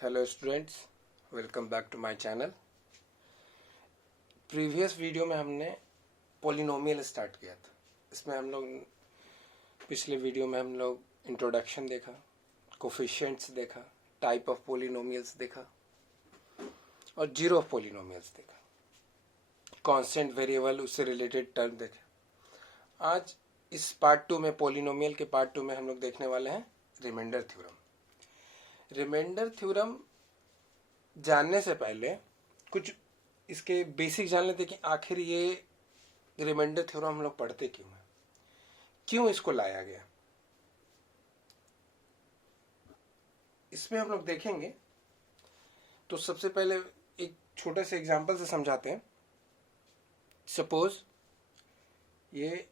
Hello students, welcome back to my channel. Previous video में हमने polynomial start किया था। इसमें हम लोग पिछले वीडियो में हम लोग इंट्रोडक्शन देखा, कोफिशिएंट्स देखा, टाइप ऑफ पॉलिनोमियल्स देखा और जीरो ऑफ पॉलिनोमियल्स देखा, कांस्टेंट वेरिएबल उससे रिलेटेड टर्म देखे। आज इस पार्ट 2 में, पॉलिनोमियल के पार्ट 2 में हम लोग देखने वाले हैं रिमाइंडर थ्योरम। रिमाइंडर थ्योरम जानने से पहले कुछ इसके बेसिक जान लेते कि आखिर ये रिमाइंडर थ्योरम हम लोग पढ़ते क्यों हैं, क्यों इसको लाया गया। इसमें हम लोग देखेंगे। तो सबसे पहले एक छोटे से एग्जांपल से समझाते हैं। सपोज ये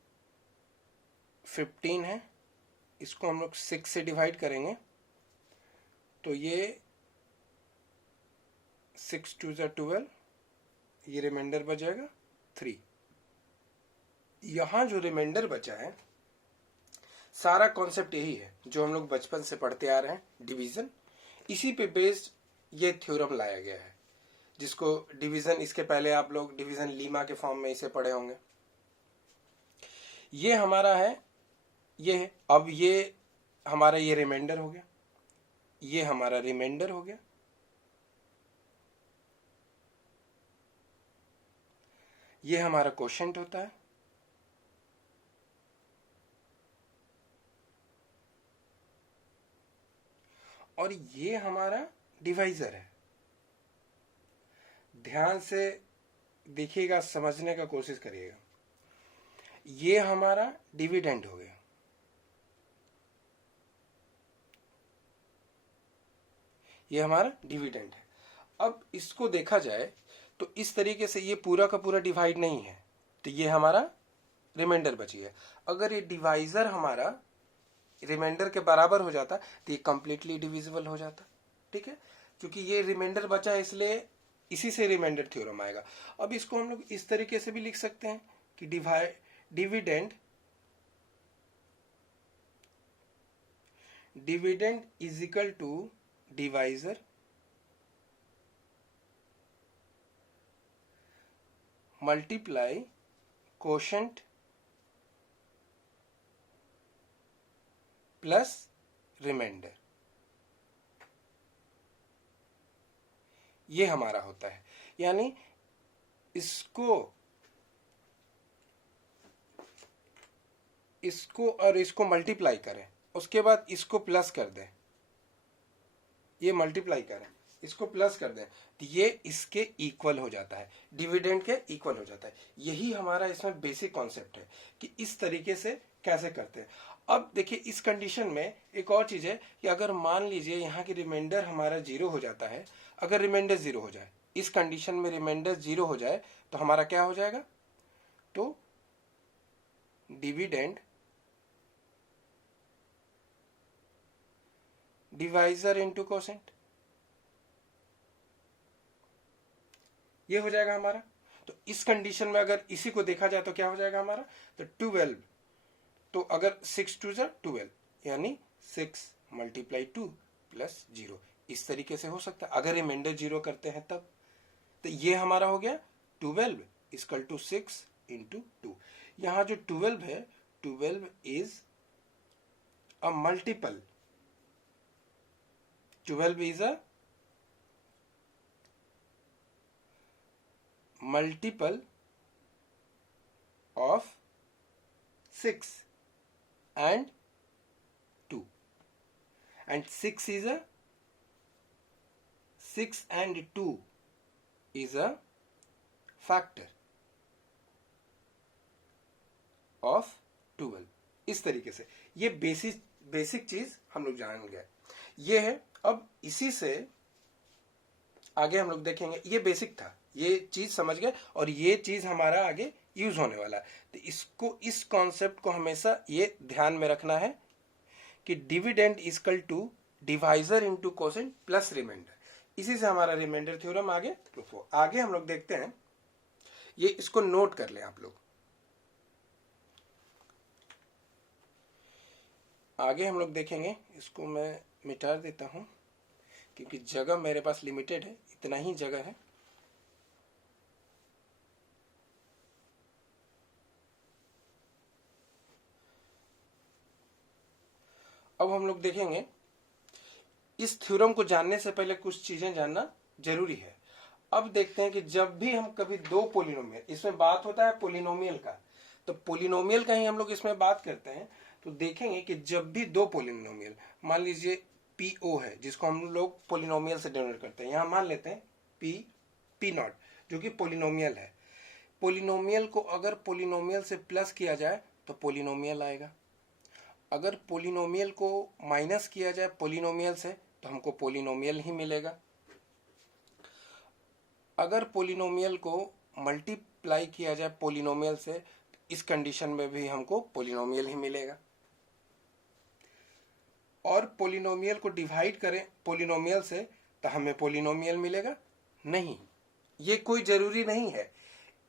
15 है, इसको हम लोग 6 से डिवाइड करेंगे तो ये 6 2 ज़ा 12, ये रिमाइंडर बचेगा 3। यहां जो रिमाइंडर बचा है, सारा कॉन्सेप्ट यही है जो हम लोग बचपन से पढ़ते आ रहे हैं, डिवीजन। इसी पे बेस्ड ये थ्योरम लाया गया है, जिसको डिवीजन, इसके पहले आप लोग डिवीजन लीमा के फॉर्म में इसे पढ़े होंगे। ये हमारा है, ये है। अब ये हमारा ये रिमाइंडर हो गया, ये हमारा रिमाइंडर हो गया। ये हमारा क्वोशिएंट होता है, और ये हमारा डिवाइजर है। ध्यान से देखिएगा, समझने का कोशिश करिएगा। ये हमारा डिविडेंड हो गया, ये हमारा डिविडेंड है। अब इसको देखा जाए तो इस तरीके से ये पूरा का पूरा डिवाइड नहीं है, तो ये हमारा रिमाइंडर बची है। अगर ये डिवाइजर हमारा रिमाइंडर के बराबर हो जाता तो ये कंप्लीटली डिविजिबल हो जाता। ठीक है, क्योंकि ये रिमाइंडर बचा है, इसलिए इसी से रिमाइंडर थ्योरम आएगा। अब इसको हम लोग इस तरीके से भी लिख सकते हैं कि dividend is equal to divisor multiply quotient plus remainder. ये हमारा होता है। यानी इसको और इसको मल्टीप्लाई करें, उसके बाद इसको प्लस कर दें, ये मल्टीप्लाई करें, इसको प्लस कर दें, तो ये इसके इक्वल हो जाता है, डिविडेंड के इक्वल हो जाता है। यही हमारा इसमें बेसिक कॉन्सेप्ट है कि इस तरीके से कैसे करते हैं। अब देखिए, इस कंडीशन में एक और चीज है कि अगर मान लीजिए यहाँ की रिमाइंडर हमारा 0 हो जाता है, अगर रिमाइंडर 0 हो जाए, इस कंडीशन में रिमाइंडर 0 हो जाए तो हमारा क्या हो जाएगा, तो डिविडेंड डिवाइजर इनटू क्वोशिएंट, ये हो जाएगा हमारा। तो इस कंडीशन में अगर इसी को देखा जाए तो क्या हो जाएगा हमारा, तो 12। तो अगर 6 2 ज़ा 12, यानी 6 × 2 प्लस 0, इस तरीके से हो सकता है अगर रिमाइंडर 0 करते हैं तब। तो ये हमारा हो गया 12 इक्वल टू 6 × 2। यहां जो 12 है, 12 is a multiple, 12 is a multiple of 6 and 2, and 6 and 2 is a factor of 12। इस तरीके से ये बेसिक चीज हम लोग जान गए, ये है। अब इसी से आगे हम लोग देखेंगे, ये बेसिक था, ये चीज समझ गए, और ये चीज हमारा आगे यूज होने वाला है। तो इसको, इस कॉन्सेप्ट को हमेशा ये ध्यान में रखना है कि dividend equal to divisor into quotient plus remainder. इसी से हमारा रिमाइंडर थ्योरम आगे प्रूफ हो। आगे हम लोग देखते हैं, ये इसको नोट कर लें आप लोग। आगे हम लोग देखेंगे, इसको मैं मिटा देता हूं। क्योंकि जगह मेरे पास लिमिटेड है, इतना ही जगह है। अब हम लोग देखेंगे, इस थ्योरम को जानने से पहले कुछ चीजें जानना जरूरी है। अब देखते हैं कि जब भी हम कभी दो पोलिनोमियल, इसमें बात होता है पोलिनोमियल का, तो पोलिनोमियल का ही हम लोग इसमें बात करते हैं। तो देखेंगे कि जब भी दो पोलिनोमियल, मान लीजिए पीओ है जिसको हम लोग पोलिनोमियल से डिनोट करते हैं, यहां मान लेते हैं पी नॉट जो कि पोलिनोमियल है। पोलिनोमियल को अगर पोलिनोमियल से प्लस किया जाए तो पोलिनोमियल आएगा, अगर पोलिनोमियल को माइनस किया जाए पोलिनोमियल से तो हमको पोलिनोमियल ही मिलेगा। अगर पोलिनोमियल को मल्टीप्लाई किया जाए पोलिनोमियल से, इस कंडीशन में भी हमको पोलिनोमियल ही मिलेगा। और पोलिनोमियल को डिवाइड करें पोलिनोमियल से तो हमें पोलिनोमियल मिलेगा नहीं, ये कोई जरूरी नहीं है।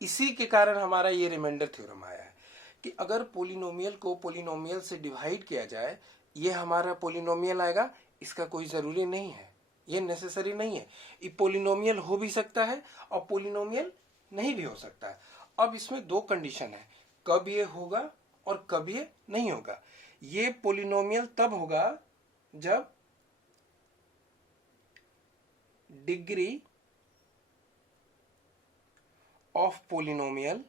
इसी के कारण हमारा ये रिमाइंडर थ्योरम आया है कि अगर पोलिनोमियल को पोलिनोमियल से डिवाइड किया जाए ये हमारा पोलिनोमियल आएगा, इसका कोई जरूरी नहीं है, ये नेसेसरी नहीं है। ये पोलिनोमियल हो भी सकता है और पोलिनोमियल नहीं भी हो सकता है। अब इसमें दो कंडीशन है, कब ये होगा और कब ये नहीं होगा। ये पोलिनोमियल तब होगा जब degree of polynomial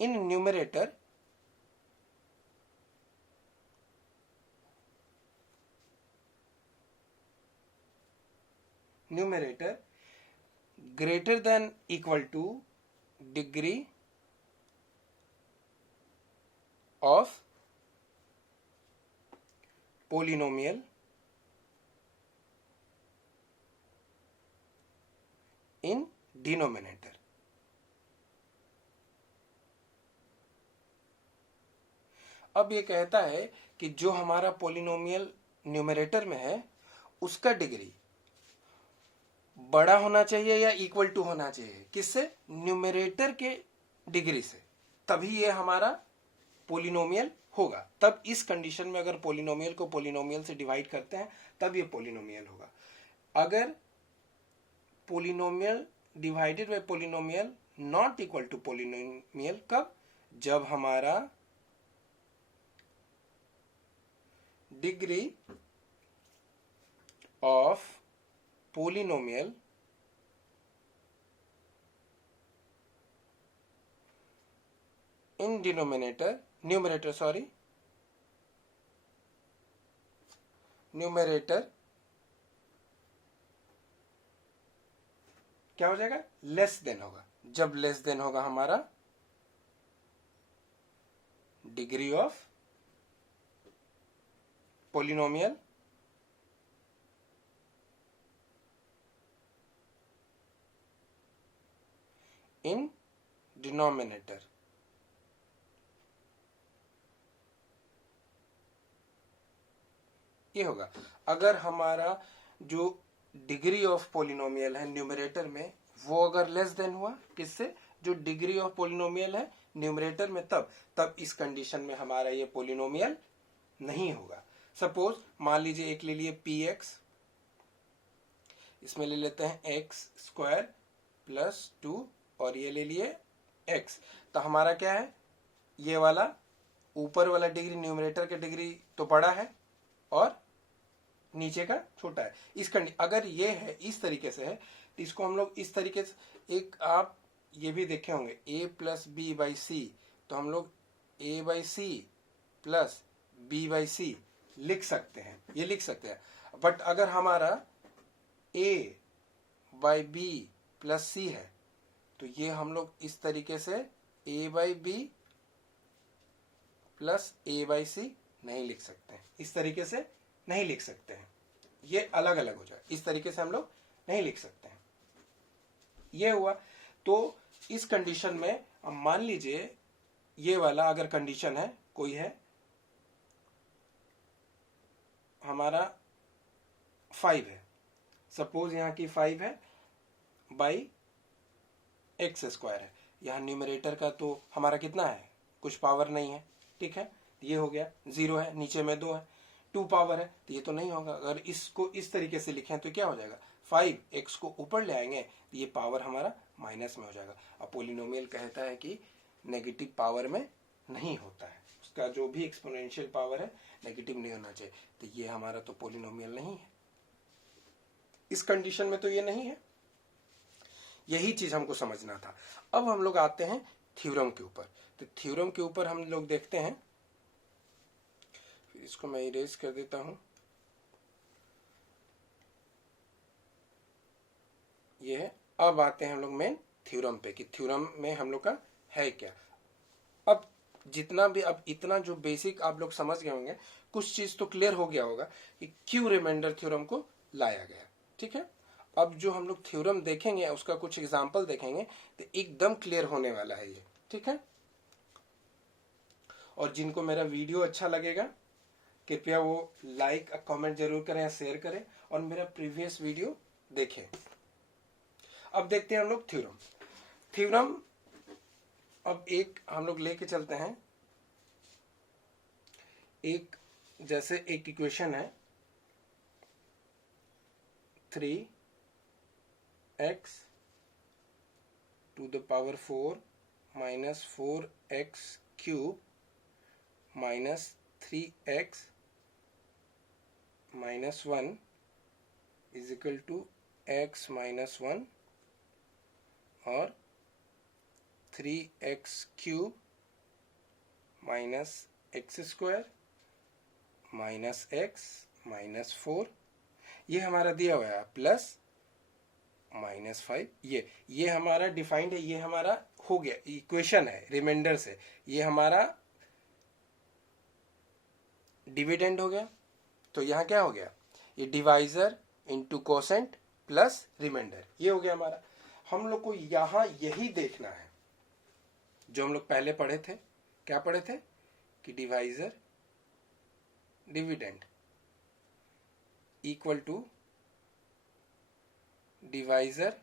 in numerator greater than equal to degree of polynomial in denominator। अब ये कहता है कि जो हमारा पोलिनोमियल न्यूमरेटर में है उसका डिग्री बड़ा होना चाहिए या इक्वल टू होना चाहिए, किससे? न्यूमरेटर के डिग्री से, तभी ये हमारा पोलिनोमियल होगा। तब इस कंडीशन में अगर पोलिनोमियल को पोलिनोमियल से डिवाइड करते हैं तब ये पोलिनोमियल होगा। अगर polynomial divided by polynomial not equal to polynomial, कब? जब हमारा degree of polynomial in numerator क्या हो जाएगा? लेस देन होगा। जब लेस देन होगा हमारा degree of polynomial in denominator. ये होगा अगर हमारा जो डिग्री ऑफ पोलिनोमियल है न्यूमरेटर में वो अगर लेस देन हुआ, किससे? जो डिग्री ऑफ पोलिनोमियल है न्यूमरेटर में, तब इस कंडीशन में हमारा ये पोलिनोमियल नहीं होगा। सपोज मान लीजिए एक ले लिए px, इसमें ले लेते हैं x स्क्वायर प्लस 2 और ये ले लिए x, तो हमारा क्या है? ये वाला ऊपर वाला डिग्री न्यूमरेटर के डिग्री तो बड़ा है और नीचे का छोटा है। इस अगर ये है इस तरीके से है तो इसको हम लोग इस तरीके से, एक आप ये भी देखे होंगे a plus B by C, तो हम लोग a by C plus b by C लिख सकते हैं, ये लिख सकते हैं। बट अगर हमारा a by B plus C है तो ये हम लोग इस तरीके से a by B plus a by C नहीं लिख सकते हैं, इस तरीके से नहीं लिख सकते हैं, ये अलग अलग हो जाए, इस तरीके से हम लोग नहीं लिख सकते हैं। ये हुआ। तो इस कंडीशन में मान लीजिए ये वाला अगर कंडीशन है, कोई है हमारा 5 है, सपोज यहां की 5 है बाई एक्स स्क्वायर है, यहां न्यूमरेटर का तो हमारा कितना है? कुछ पावर नहीं है, ठीक है, ये हो गया, 0 है, नीचे में 2 है, 2 पावर है, तो ये तो नहीं होगा। अगर इसको इस तरीके से लिखें तो क्या हो जाएगा, 5x को ऊपर ले आएंगे तो ये पावर हमारा माइनस में हो जाएगा। अब पोलिनोमियल कहता है कि नेगेटिव पावर में नहीं होता है, उसका जो भी एक्सपोनेंशियल पावर है नेगेटिव नहीं होना चाहिए, तो ये हमारा तो पोलिनोमियल नहीं है, इस कंडीशन में तो ये नहीं है। यही चीज हमको समझना था। अब हम लोग आते हैं थ्योरम के ऊपर। तो थ्योरम के ऊपर हम लोग देखते हैं, फिर इसको मैं इरेज कर देता हूं, ये है। अब आते हैं हम लोग मेन थ्योरम पे कि थ्योरम में हम लोग का है क्या। अब जितना भी, अब इतना जो बेसिक आप लोग समझ गए होंगे, कुछ चीज तो क्लियर हो गया होगा कि क्यों रिमाइंडर थ्योरम को लाया गया, ठीक है। अब जो हम लोग थ्योरम देखेंगे, उसका कुछ एग्जांपल देखेंगे, तो एकदम क्लियर होने वाला है ये, ठीक है। और जिनको मेरा वीडियो अच्छा लगेगा कृपया वो लाइक कमेंट जरूर करें या शेयर करें, और मेरा प्रीवियस वीडियो देखें। अब देखते हैं हम लोग थ्योरम। थ्योरम अब एक हम लोग लेके चलते हैं, एक जैसे एक इक्वेशन है 3x to the power 4 minus 4x cube minus 3x minus 1 is equal to x minus 1 और 3x cube minus x square minus x minus 4, ये हमारा दिया हुआ है, प्लस माइनस 5। ये हमारा डिफाइंड है, ये हमारा हो गया, इक्वेशन है रिमाइंडर से, ये हमारा डिविडेंड हो गया। तो यहाँ क्या हो गया, ये divisor into quotient plus remainder, ये हो गया हमारा। हम लोग को यहाँ यही देखना है जो हम लोग पहले पढ़े थे। क्या पढ़े थे कि divisor dividend equal to divisor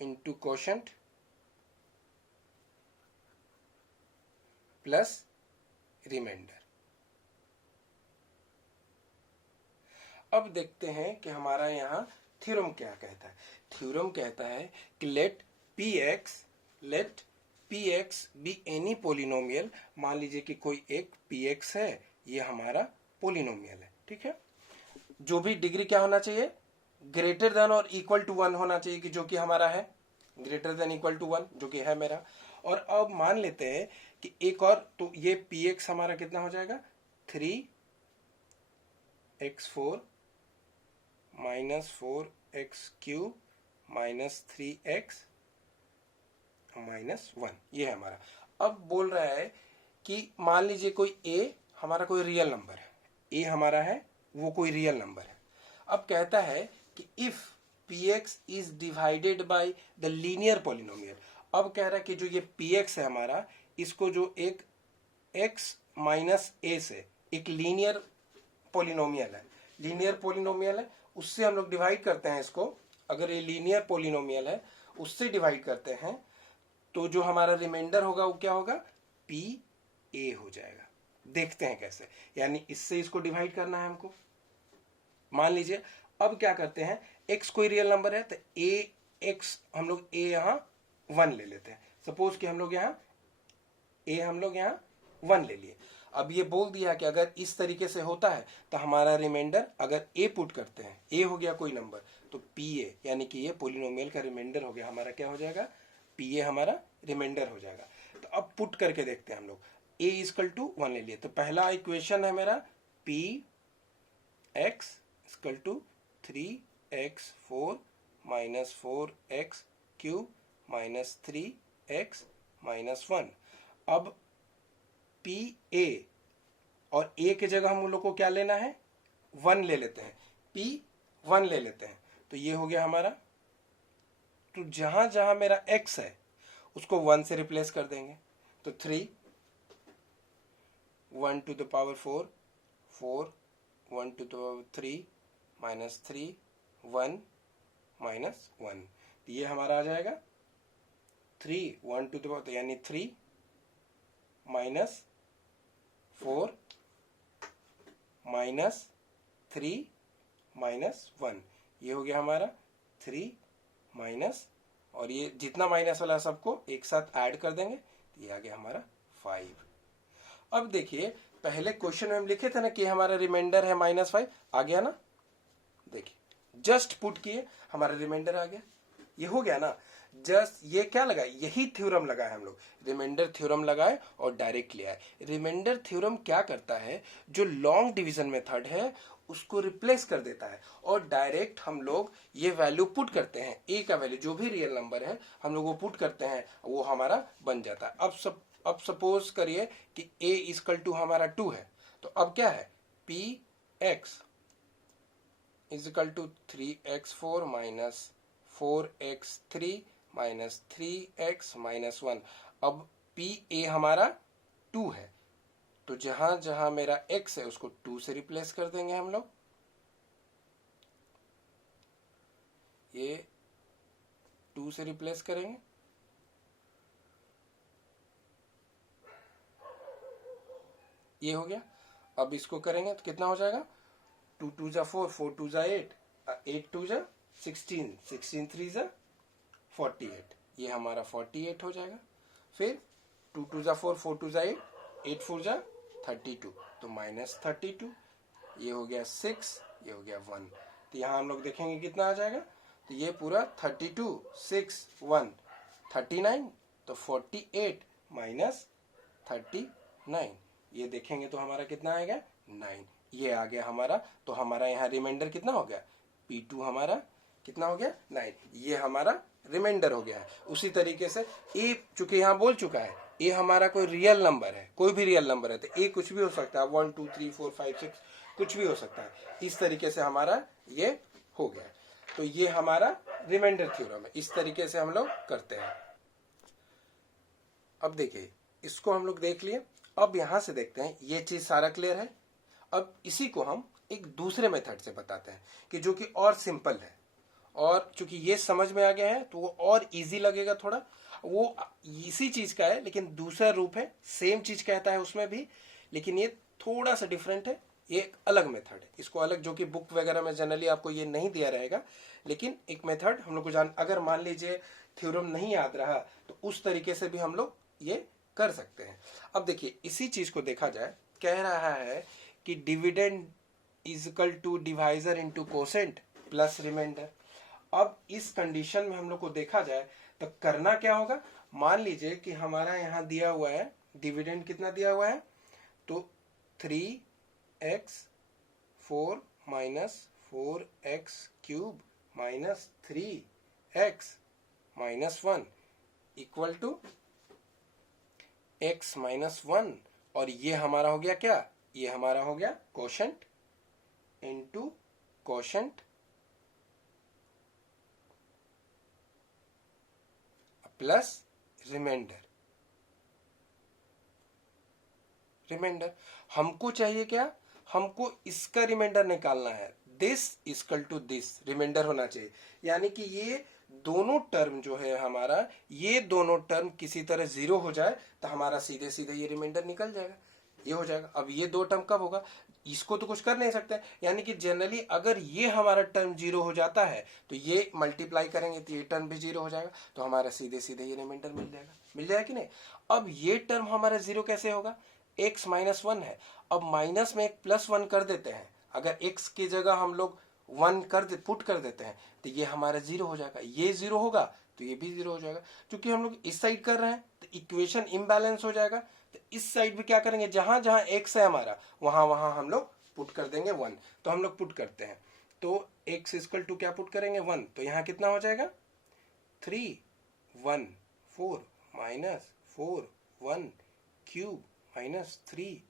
into quotient plus remainder. अब देखते हैं कि हमारा यहाँ थ्योरम क्या कहता है। थ्योरम कहता है कि let P x be any polynomial. मान लीजिए कि कोई एक पी एक्स है, ये हमारा पोलिनोमियल है, ठीक है। जो भी डिग्री क्या होना चाहिए, ग्रेटर देन और इक्वल टू 1 होना चाहिए, कि जो कि हमारा है ग्रेटर देन इक्वल टू 1, जो कि है मेरा। और अब मान लेते हैं कि एक और, तो ये पी एक्स हमारा कितना हो जाएगा, 3x4 minus 4x cube minus 3x minus 1, ये है हमारा। अब बोल रहा है कि मान लीजिए कोई a हमारा कोई रियल नंबर है, a हमारा है वो कोई रियल नंबर है। अब कहता है कि if px is divided by the linear polynomial. अब कह रहा है कि जो ये px है हमारा, इसको जो एक x माइनस a से एक लीनियर पोलिनोमियल है, उससे हम लोग डिवाइड करते हैं इसको। अगर ये लीनियर पोलिनोमियल है उससे डिवाइड करते हैं, तो जो हमारा रिमाइंडर होगा वो क्या होगा, पी ए हो जाएगा। देखते हैं कैसे, यानी इससे इसको डिवाइड करना है हमको। मान लीजिए अब क्या करते हैं, x कोई रियल नंबर है तो ए एक्स हम लोग a यहाँ 1 ले लेते हैं। सपोज कि हम लोग यहाँ 1 ले लिए। अब ये बोल दिया कि अगर इस तरीके से होता है तो हमारा रिमाइंडर, अगर a पुट करते हैं, a हो गया कोई नंबर, तो पी ए यानी कि ये पोलिनोमियल का रिमाइंडर हो गया हमारा। क्या हो जाएगा, पी ए हमारा रिमाइंडर हो जाएगा। तो अब पुट करके देखते हैं हम लोग, a इक्वल टू 1 ले लिए, तो पहला इक्वेशन है मेरा P x equal to 3x4 minus 4x cube minus 3x minus 1। अब पी ए, और ए की जगह हम उन लोग को क्या लेना है, 1 ले लेते हैं, p1 ले लेते हैं, तो ये हो गया हमारा। तो जहां जहां मेरा x है उसको 1 से रिप्लेस कर देंगे, तो 3 1 to the power 4 4 1 to the power 3 minus 3 1 minus 1, ये हमारा आ जाएगा 3 1 टू द पावर, यानी 3 माइनस 4 माइनस 3 माइनस 1, ये हो गया हमारा 3 माइनस, और ये जितना माइनस वाला सबको एक साथ ऐड कर देंगे तो ये आ गया हमारा 5। अब देखिए पहले क्वेश्चन में हम लिखे थे ना कि हमारा रिमाइंडर है -5, आ गया ना, देखिए जस्ट पुट किए हमारा रिमाइंडर आ गया, ये हो गया ना। जस्ट ये क्या लगाए, यही थ्योरम लगाए हम लोग, रिमाइंडर थ्योरम लगाए और डायरेक्ट ले आए। रिमाइंडर थ्योरम क्या करता है, जो लॉन्ग डिवीजन मेथड है उसको रिप्लेस कर देता है और डायरेक्ट हम लोग ये वैल्यू पुट करते हैं, ए का वैल्यू जो भी रियल नंबर है हम लोग वो पुट करते हैं, वो हमारा बन जाता है। अब सपोज करिए कि a इक्वल टू हमारा 2 है, तो अब क्या है, P x equal to 3x4 minus 4x3 minus 3x minus 1। अब पी ए हमारा 2 है, तो जहां जहां मेरा x है उसको 2 से रिप्लेस कर देंगे हम लोग, ये 2 से रिप्लेस करेंगे, ये हो गया। अब इसको करेंगे तो कितना हो जाएगा, 2 2 जा 4, 4 2 जा 8, 8 2 जा 16, 16 3 जा 48, ये हमारा 48 हो जाएगा। फिर 2 2 जा 4, 4 2 जा 8, 8 4 जा 32, तो -32, ये हो गया 6, ये हो गया 1। तो यहाँ हम लोग देखेंगे कितना आ जाएगा, तो ये पूरा 32 6 1 39, तो 48 माइनस 39, ये देखेंगे तो हमारा कितना आएगा 9, ये आ गया हमारा। तो हमारा यहाँ रिमाइंडर कितना हो गया, P2 हमारा कितना हो गया 9, ये हमारा रिमाइंडर हो गया है। उसी तरीके से ए चूंकि यहाँ बोल चुका है, ए हमारा कोई रियल नंबर है, कोई भी रियल नंबर है, तो ए कुछ भी हो सकता है, 1 2 3 4 5 6 कुछ भी हो सकता है। इस तरीके से हमारा ये हो गया, तो ये हमारा रिमाइंडर थ्योरम है, इस तरीके से हम लोग करते हैं। अब देखिए इसको हम लोग देख लिए, अब यहां से देखते हैं, ये चीज सारा क्लियर है। अब इसी को हम एक दूसरे मेथड से बताते हैं कि जो कि और सिंपल है, और चूंकि ये समझ में आ गया है तो वो और इजी लगेगा थोड़ा। वो इसी चीज का है लेकिन दूसरा रूप है, सेम चीज कहता है उसमें भी, लेकिन ये थोड़ा सा डिफरेंट है, ये एक अलग मेथड है, इसको अलग, जो कि बुक वगैरह में जनरली आपको ये नहीं दिया रहेगा, लेकिन एक मेथड हम लोग को जान, अगर मान लीजिए थ्योरम नहीं याद रहा तो उस तरीके से भी हम लोग ये कर सकते हैं। अब देखिए इसी चीज को देखा जाए, कह रहा है कि dividend is equal to divisor into quotient plus remainder. अब इस कंडीशन में हम लोग को देखा जाए तो करना क्या होगा, मान लीजिए कि हमारा यहाँ दिया हुआ है डिविडेंड, कितना दिया हुआ है, तो 3x4 minus 4x³ minus 3x minus 1 equal to x minus 1, और ये हमारा हो गया क्या, ये हमारा हो गया quotient into quotient plus remainder. Remainder हमको चाहिए क्या, हमको इसका रिमाइंडर निकालना है, this equal to this remainder होना चाहिए, यानी कि ये दोनों टर्म जो है हमारा, ये दोनों टर्म किसी तरह 0 हो जाए तो हमारा सीधे सीधे ये रिमाइंडर निकल जाएगा, ये हो जाएगा। अब ये दो टर्म कब होगा, इसको तो कुछ कर नहीं सकते, यानी कि जनरली अगर ये हमारा टर्म 0 हो जाता है तो ये मल्टीप्लाई करेंगे तो ये टर्म भी 0 हो जाएगा, तो हमारा सीधे सीधे ये रिमाइंडर मिल जाएगा, मिल जाएगा कि नहीं। अब ये टर्म हमारा 0 कैसे होगा, x माइनस 1 है, अब माइनस में एक +1 कर देते हैं, अगर x की जगह हम लोग 1 पुट कर देते हैं तो ये हमारा 0 हो जाएगा, ये 0 होगा तो ये भी 0 हो जाएगा। क्योंकि हम लोग इस साइड कर रहे हैं तो इक्वेशन इम्बैलेंस हो जाएगा, तो इस साइड भी क्या करेंगे, जहां जहां x है हमारा वहां वहां हम लोग पुट कर देंगे 1, तो हम लोग पुट करते हैं, तो x इक्वल टू क्या पुट करेंगे 1, तो यहाँ कितना हो जाएगा 3 1 4 minus 4 1 cube minus 3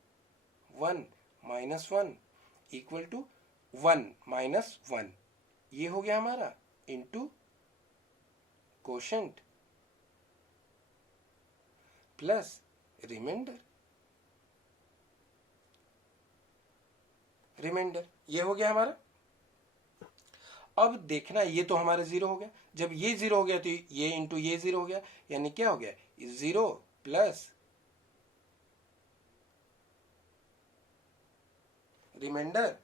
1 minus 1 equal to 1 minus 1, ये हो गया हमारा into quotient plus remainder. Remainder ये हो गया हमारा। अब देखना ये तो हमारा 0 हो गया, जब ये 0 हो गया तो ये इंटू ये 0 हो गया, यानी क्या हो गया 0 प्लस रिमाइंडर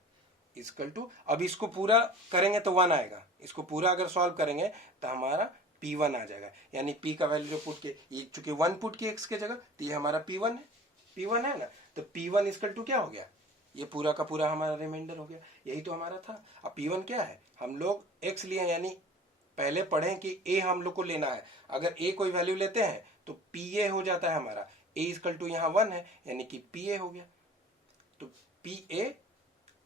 इक्वल टू, अब इसको पूरा करेंगे तो 1 आएगा, इसको पूरा अगर सॉल्व करेंगे तो हमारा P1 आ जाएगा, यानी P का वैल्यू जो पुट के, ये चूंकि 1 पुट की x के जगह, तो ये हमारा P1 है, P1 है ना, तो P1 इक्वल टू क्या हो गया, ये पूरा का पूरा हमारा रिमाइंडर हो गया, यही तो हमारा था। अब P1 क्या है, हम लोग x लिए, यानी पहले पढ़ें कि a हम लोग को लेना है, अगर a कोई वैल्यू लेते हैं तो PA हो जाता है हमारा, a इक्वल टू यहाँ 1 है, यानी कि PA हो गया, तो PA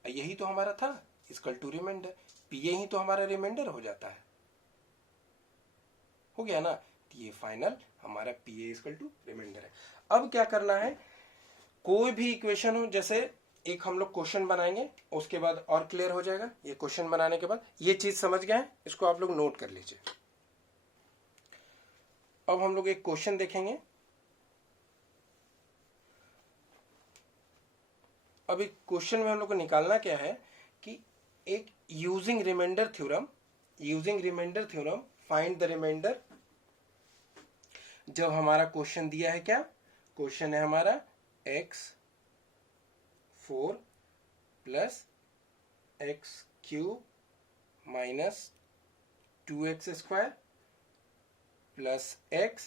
यही तो हमारा था, इक्वल टू रिमाइंडर, PA ही तो हमारा रिमाइंडर हो जाता है, हो गया ना, तो ये फाइनल हमारा PA इक्वल टू रिमाइंडर है। अब क्या करना है, कोई भी इक्वेशन हो, जैसे एक हम लोग क्वेश्चन बनाएंगे, उसके बाद और क्लियर हो जाएगा। ये क्वेश्चन बनाने के बाद ये चीज समझ गए हैं, इसको आप लोग नोट कर लीजिए। अब हम लोग एक क्वेश्चन देखेंगे। अब एक क्वेश्चन में हम लोग को निकालना क्या है कि एक using remainder theorem find the remainder. जब हमारा क्वेश्चन दिया है, क्या क्वेश्चन है हमारा, x4 plus x³ minus 2x square plus x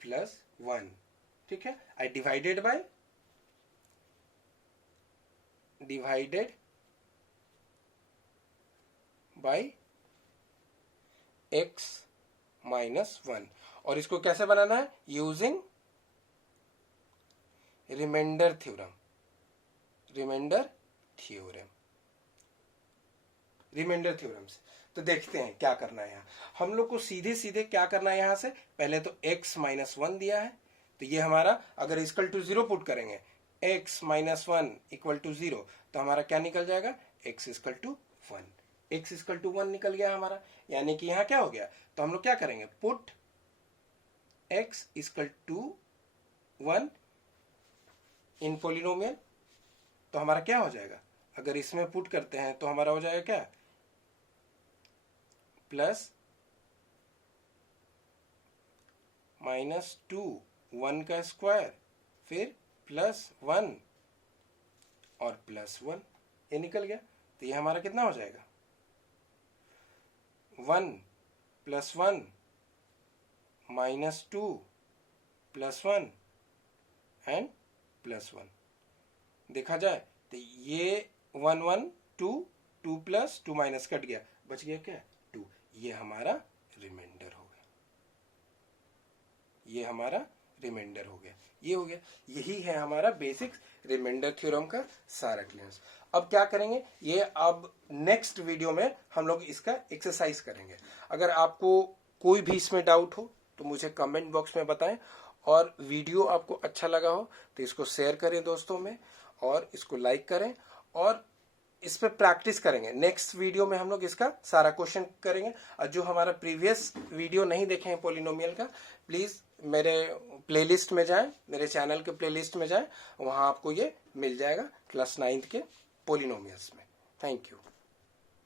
plus 1, ठीक है, I divided by x minus 1, और इसको कैसे बनाना है, यूजिंग रिमाइंडर थ्योरम से। तो देखते हैं क्या करना है यहाँ, हम लोग को सीधे सीधे क्या करना है, यहां से पहले तो x माइनस 1 दिया है, तो ये हमारा अगर इक्वल टू 0 पुट करेंगे, x माइनस 1 इक्वल टू 0, तो हमारा क्या निकल जाएगा, x equal to 1, x equal to 1 निकल गया हमारा, यानी कि यहाँ क्या हो गया, तो हम लोग क्या करेंगे, put x equal to 1 in polynomial, तो हमारा क्या हो जाएगा, अगर इसमें पुट करते हैं तो हमारा हो जाएगा क्या, प्लस माइनस 2 1 का स्क्वायर, फिर प्लस 1 और प्लस 1, ये निकल गया, तो ये हमारा कितना हो जाएगा, 1 plus 1 minus 2 plus 1 and plus 1, देखा जाए तो ये 1 1 2 2 प्लस 2 माइनस कट गया, बच गया क्या 2, ये हमारा रिमाइंडर हो गया, ये हमारा रिमाइंडर हो गया, ये हो गया, यही है हमारा बेसिक रिमाइंडर थ्योरम का सारा क्लियरेंस। अब क्या करेंगे, ये अब नेक्स्ट वीडियो में हम लोग इसका एक्सरसाइज करेंगे। अगर आपको कोई भी इसमें डाउट हो तो मुझे कमेंट बॉक्स में बताएं, और वीडियो आपको अच्छा लगा हो तो इसको शेयर करें दोस्तों में, और इसको लाइक करें, और इस पे प्रैक्टिस करेंगे। नेक्स्ट वीडियो में हम लोग इसका सारा क्वेश्चन करेंगे, और जो हमारा प्रीवियस वीडियो नहीं देखे हैं पोलिनोमियल का, प्लीज मेरे प्लेलिस्ट में जाएं, मेरे चैनल के प्लेलिस्ट में जाएं, वहां आपको ये मिल जाएगा क्लास 9th के पोलिनोमियल्स में। Thank you.